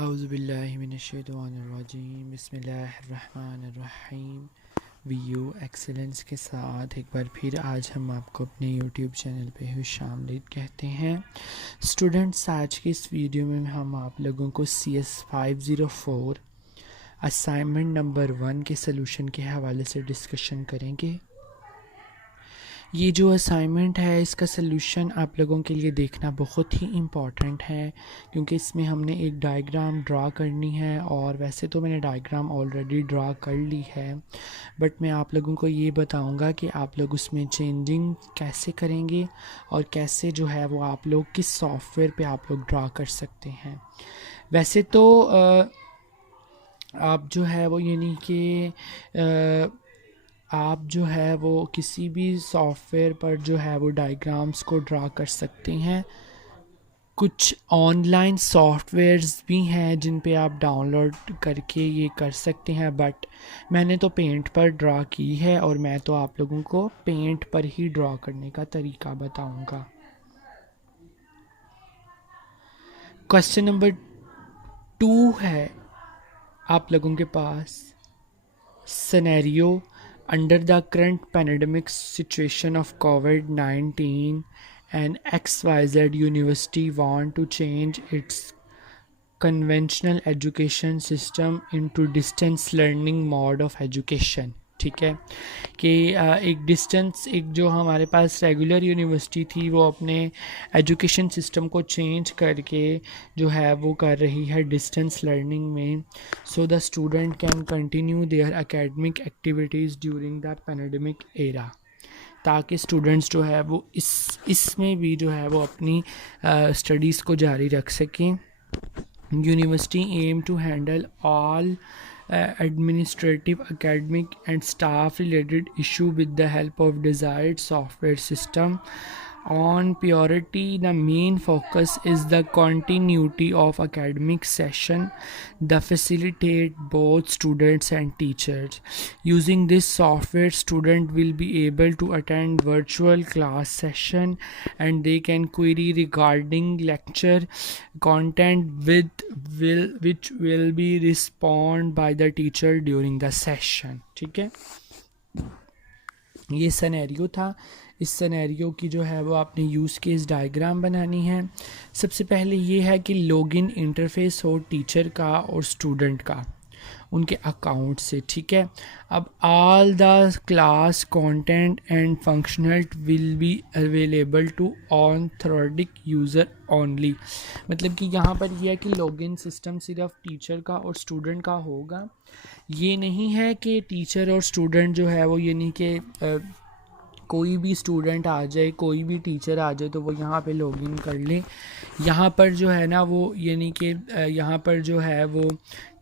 औज़ुबिल्लाहिमिनश्शैतानिर्रजीम बिस्मिल्लाहिर्रहमानिर्रहीम Vu excellence के साथ एक बार फिर आज हम आपको अपने यूट्यूब चैनल पे खुशामदीद कहते हैं। स्टूडेंट्स, आज की इस वीडियो में हम आप लोगों को CS 504 असाइनमेंट नंबर 1 के सलूशन के हवाले से डिस्कशन करेंगे। ये जो असाइनमेंट है इसका सलूशन आप लोगों के लिए देखना बहुत ही इम्पॉर्टेंट है, क्योंकि इसमें हमने एक डायग्राम ड्रा करनी है। और वैसे तो मैंने डायग्राम ऑलरेडी ड्रा कर ली है, बट मैं आप लोगों को ये बताऊंगा कि आप लोग उसमें चेंजिंग कैसे करेंगे और कैसे जो है वो आप लोग किस सॉफ्टवेयर पे आप लोग ड्रा कर सकते हैं। वैसे तो आप जो है वो यानी कि आप जो है वो किसी भी सॉफ्टवेयर पर जो है वो डायग्राम्स को ड्रा कर सकते हैं। कुछ ऑनलाइन सॉफ्टवेयर्स भी हैं जिन पे आप डाउनलोड करके ये कर सकते हैं, बट मैंने तो पेंट पर ड्रा की है और मैं तो आप लोगों को पेंट पर ही ड्रा करने का तरीका बताऊंगा। क्वेश्चन नंबर 2 है आप लोगों के पास, scenario under the current pandemic situation of COVID-19 and XYZ university want to change its conventional education system into distance learning mode of education। ठीक है कि एक जो हमारे पास रेगुलर यूनिवर्सिटी थी वो अपने एजुकेशन सिस्टम को चेंज करके जो है वो कर रही है डिस्टेंस लर्निंग में, so the student can continue their academic activities during the pandemic era, ताकि स्टूडेंट्स जो है वो इसमें भी जो है वो अपनी स्टडीज़ को जारी रख सकें। University aim to handle all administrative, academic and staff related issue with the help of desired software system. On priority, the main focus is the continuity of academic session that facilitate both students and teachers. Using this software, student will be able to attend virtual class session and they can query regarding lecture content which will be responded by the teacher during the session। ठीक है, ये scenario था। इस scenario की जो है वो आपने यूज़ केस डायग्राम बनानी है। सबसे पहले ये है कि लॉगिन इंटरफेस हो टीचर का और स्टूडेंट का उनके अकाउंट से। ठीक है, अब all the class content and functional will be available to authorised user only. मतलब कि यहाँ पर यह है कि लॉगिन सिस्टम सिर्फ टीचर का और स्टूडेंट का होगा। ये नहीं है कि टीचर और स्टूडेंट जो है वो यानी कि कोई भी स्टूडेंट आ जाए, कोई भी टीचर आ जाए तो वो यहाँ पे लॉगिन कर ले। यहाँ पर जो है ना वो यानी कि यहाँ पर जो है वो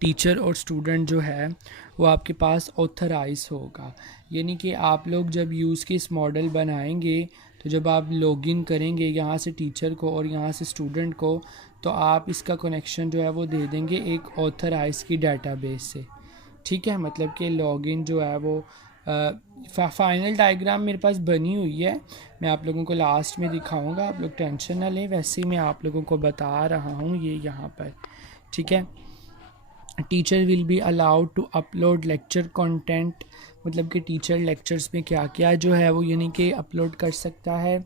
टीचर और स्टूडेंट जो है वो आपके पास ऑथराइज होगा। यानी कि आप लोग जब यूज़ केस मॉडल बनाएंगे तो जब आप लॉगिन करेंगे यहाँ से टीचर को और यहाँ से स्टूडेंट को, तो आप इसका कनेक्शन जो है वो दे देंगे एक ऑथराइज की डेटाबेस से। ठीक है, मतलब कि लॉगिन जो है वो फाइनल डायग्राम मेरे पास बनी हुई है, मैं आप लोगों को लास्ट में दिखाऊंगा, आप लोग टेंशन ना लें। वैसे ही मैं आप लोगों को बता रहा हूँ ये यहाँ पर। ठीक है, teacher will be allowed to upload lecture content, मतलब कि टीचर लेक्चर्स में क्या क्या जो है वो यानी कि अपलोड कर सकता है,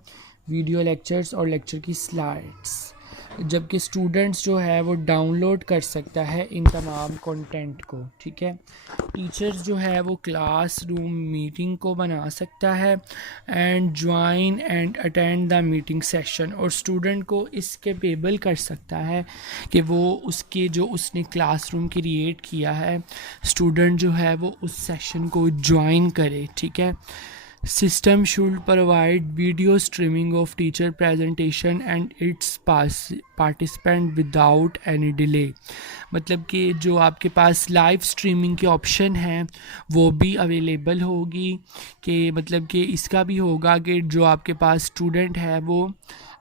वीडियो लेक्चर्स और लेक्चर की स्लाइड्स, जबकि स्टूडेंट्स जो है वो डाउनलोड कर सकता है इन तमाम कंटेंट को। ठीक है, टीचर्स जो है वो क्लासरूम मीटिंग को बना सकता है and join and attend the meeting session, और स्टूडेंट को इस कैपेबल कर सकता है कि वो उसके जो उसने क्लासरूम क्रिएट किया है स्टूडेंट जो है वो उस सेशन को ज्वाइन करे। ठीक है, System should provide video streaming of teacher presentation and its participant without any delay। मतलब कि जो आपके पास लाइव स्ट्रीमिंग के ऑप्शन हैं वो भी अवेलेबल होगी, कि मतलब कि इसका भी होगा कि जो आपके पास स्टूडेंट है वो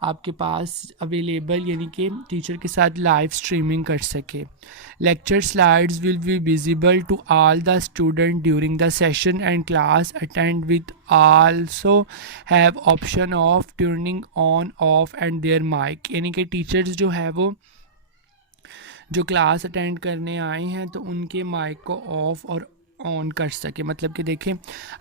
आपके पास अवेलेबल यानी कि टीचर के साथ लाइव स्ट्रीमिंग कर सके। Lecture slides will be visible to all the student during the session and class attend with also have option of turning on off and their mic. यानी कि टीचर्स जो है वो जो क्लास अटेंड करने आए हैं तो उनके माइक को ऑफ़ और ऑन कर सके। मतलब कि देखें,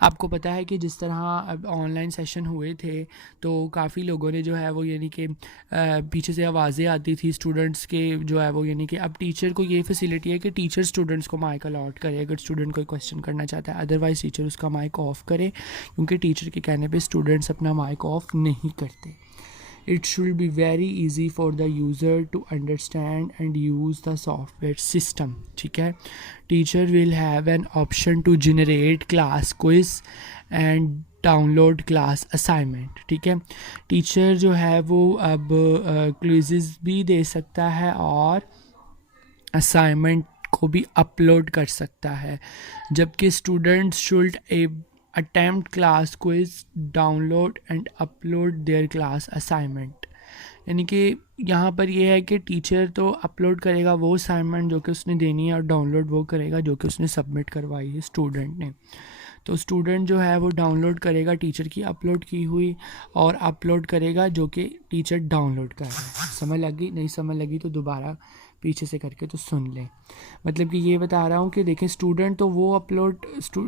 आपको पता है कि जिस तरह अब ऑनलाइन सेशन हुए थे तो काफ़ी लोगों ने जो है वो यानी कि पीछे से आवाज़ें आती थी स्टूडेंट्स के जो है वो, यानी कि अब टीचर को ये फैसिलिटी है कि टीचर स्टूडेंट्स को माइक अलॉट करे अगर स्टूडेंट कोई क्वेश्चन करना चाहता है, अदरवाइज़ टीचर उसका माइक ऑफ़ करे, क्योंकि टीचर के कहने पे स्टूडेंट्स अपना माइक ऑफ़ नहीं करते। It should be very easy for the user to understand and use the software system। ठीक है, teacher will have an option to generate class quiz and download class assignment. ठीक है, teacher जो है वो अब क्विज़ भी दे सकता है और असाइनमेंट को भी अपलोड कर सकता है, जबकि students should attempt class quiz, download and upload their class assignment। यानी कि यहाँ पर यह है कि टीचर तो अपलोड करेगा वो असाइनमेंट जो कि उसने देनी है और डाउनलोड वो करेगा जो कि उसने सबमिट करवाई है स्टूडेंट ने। तो स्टूडेंट जो है वो डाउनलोड करेगा टीचर की अपलोड की हुई और अपलोड करेगा जो कि टीचर डाउनलोड कर रहा है। समझ लगी? नहीं समझ लगी तो दोबारा पीछे से करके तो सुन लें। मतलब कि ये बता रहा हूँ कि देखें, स्टूडेंट तो वो अपलोड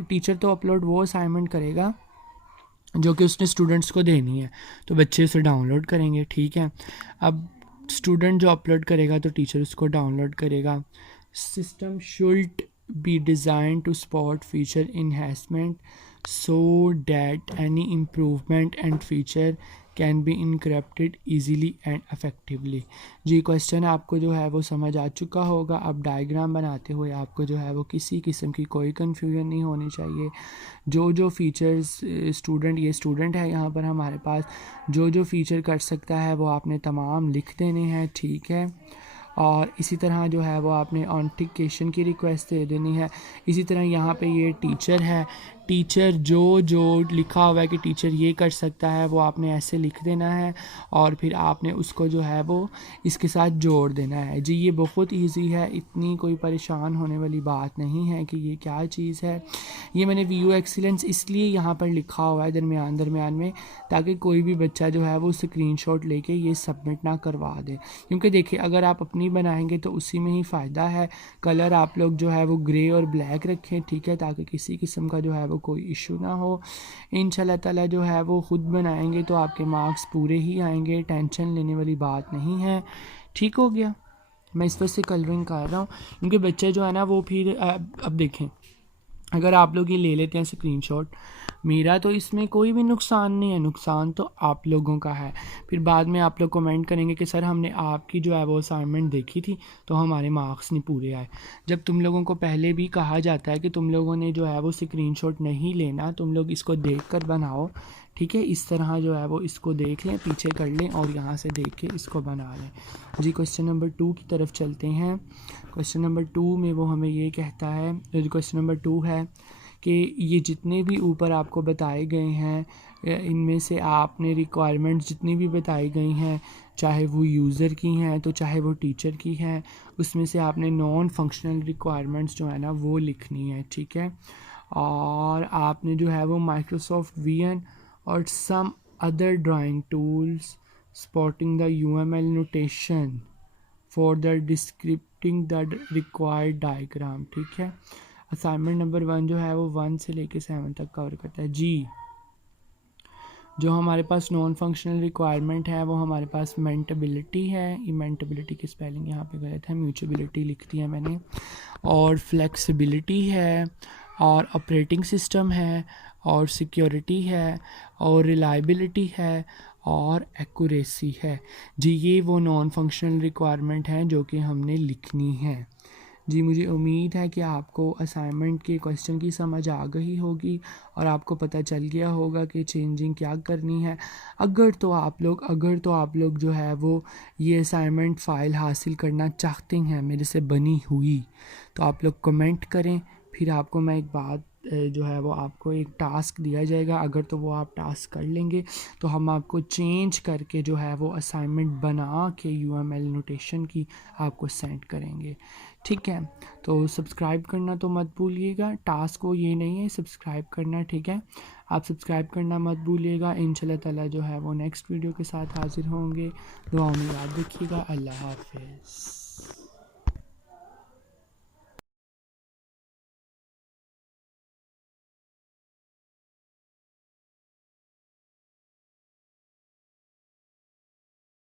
टीचर तो अपलोड वो असाइनमेंट करेगा जो कि उसने स्टूडेंट्स को देनी है, तो बच्चे उसे डाउनलोड करेंगे। ठीक है, अब स्टूडेंट जो अपलोड करेगा तो टीचर उसको डाउनलोड करेगा। System should be designed to spot feature enhancement so that any improvement and feature can be encrypted easily and effectively। जी, क्वेश्चन आपको जो है वो समझ आ चुका होगा। अब डायग्राम बनाते हुए आपको जो है वो किसी किस्म की कोई कन्फ्यूजन नहीं होनी चाहिए। जो फीचर्स ये स्टूडेंट है यहाँ पर हमारे पास, जो फीचर कर सकता है वो आपने तमाम लिख देने हैं। ठीक है, और इसी तरह जो है वो आपने ऑथेंटिकेशन की रिक्वेस्ट दे देनी है। इसी तरह यहाँ पे ये टीचर है, टीचर जो लिखा हुआ है कि टीचर ये कर सकता है वो आपने ऐसे लिख देना है और फिर आपने उसको जो है वो इसके साथ जोड़ देना है। जी, ये बहुत इजी है, इतनी कोई परेशान होने वाली बात नहीं है कि ये क्या चीज़ है। ये मैंने व्यू एक्सीलेंस इसलिए यहाँ पर लिखा हुआ है दरमियान में, ताकि कोई भी बच्चा जो है वो स्क्रीनशॉट लेके ये सबमिट ना करवा दे। क्योंकि देखिए, अगर आप अपनी बनाएंगे तो उसी में ही फ़ायदा है। कलर आप लोग जो है वो ग्रे और ब्लैक रखें। ठीक है, ताकि किसी किस्म का जो है वो कोई इशू ना हो। इंशाल्लाह ताला जो है वो ख़ुद बनाएंगे तो आपके मार्क्स पूरे ही आएंगे, टेंशन लेने वाली बात नहीं है। ठीक हो गया, मैं इस वजह से कलरिंग कर रहा हूँ क्योंकि बच्चे जो है ना वो फिर अब देखें, अगर आप लोग ये ले लेते हैं स्क्रीनशॉट, मेरा तो इसमें कोई भी नुकसान नहीं है, नुकसान तो आप लोगों का है। फिर बाद में आप लोग कमेंट करेंगे कि सर हमने आपकी जो है वो असाइनमेंट देखी थी तो हमारे मार्क्स नहीं पूरे आए। जब तुम लोगों को पहले भी कहा जाता है कि तुम लोगों ने जो है वो स्क्रीनशॉट नहीं लेना, तुम लोग इसको देख कर बनाओ। ठीक है, इस तरह जो है वो इसको देख लें, पीछे कर लें और यहाँ से देख के इसको बना लें। जी, क्वेश्चन नंबर 2 की तरफ चलते हैं। क्वेश्चन नंबर 2 में वो हमें ये कहता है, क्वेश्चन नंबर 2 है कि ये जितने भी ऊपर आपको बताए गए हैं इनमें से आपने रिक्वायरमेंट्स जितनी भी बताई गई हैं, चाहे वो यूज़र की हैं तो चाहे वो टीचर की हैं, उसमें से आपने नॉन फंक्शनल रिक्वायरमेंट्स जो है ना वो लिखनी है। ठीक है, और आपने जो है वो माइक्रोसॉफ्ट वीएन और some other drawing tools supporting the UML notation for the describing the required diagram. ठीक है, असाइनमेंट नंबर 1 जो है वो 1 से लेके 7 तक कवर करता है। जी, जो हमारे पास नॉन फंक्शनल रिक्वायरमेंट है वो हमारे पास मेंटेबिलिटी है। ये मेंटेबिलिटी की स्पेलिंग यहाँ पे गलत है, म्यूचुअबिलिटी लिख दिया मैंने। और फ्लेक्सिबिलिटी है, और ऑपरेटिंग सिस्टम है, और सिक्योरिटी है, और रिलायबिलिटी है, और एक्यूरेसी है। जी, ये वो नॉन फंक्शनल रिक्वायरमेंट हैं जो कि हमने लिखनी है। जी, मुझे उम्मीद है कि आपको असाइनमेंट के क्वेश्चन की समझ आ गई होगी और आपको पता चल गया होगा कि चेंजिंग क्या करनी है। अगर तो आप लोग जो है वो ये असाइनमेंट फ़ाइल हासिल करना चाहते हैं मेरे से बनी हुई, तो आप लोग कमेंट करें। फिर आपको मैं एक बात जो है वो आपको एक टास्क दिया जाएगा, अगर तो वो आप टास्क कर लेंगे तो हम आपको चेंज करके जो है वो असाइनमेंट बना के यूएमएल नोटेशन की आपको सेंड करेंगे। ठीक है, तो सब्सक्राइब करना तो मत भूलिएगा, टास्क वो ये नहीं है सब्सक्राइब करना। ठीक है, आप सब्सक्राइब करना मत भूलिएगा। इंशाल्लाह ताला जो है वो नेक्स्ट वीडियो के साथ हाजिर होंगे। दुआओं में याद रखिएगा। अल्लाह हाफ़िज़।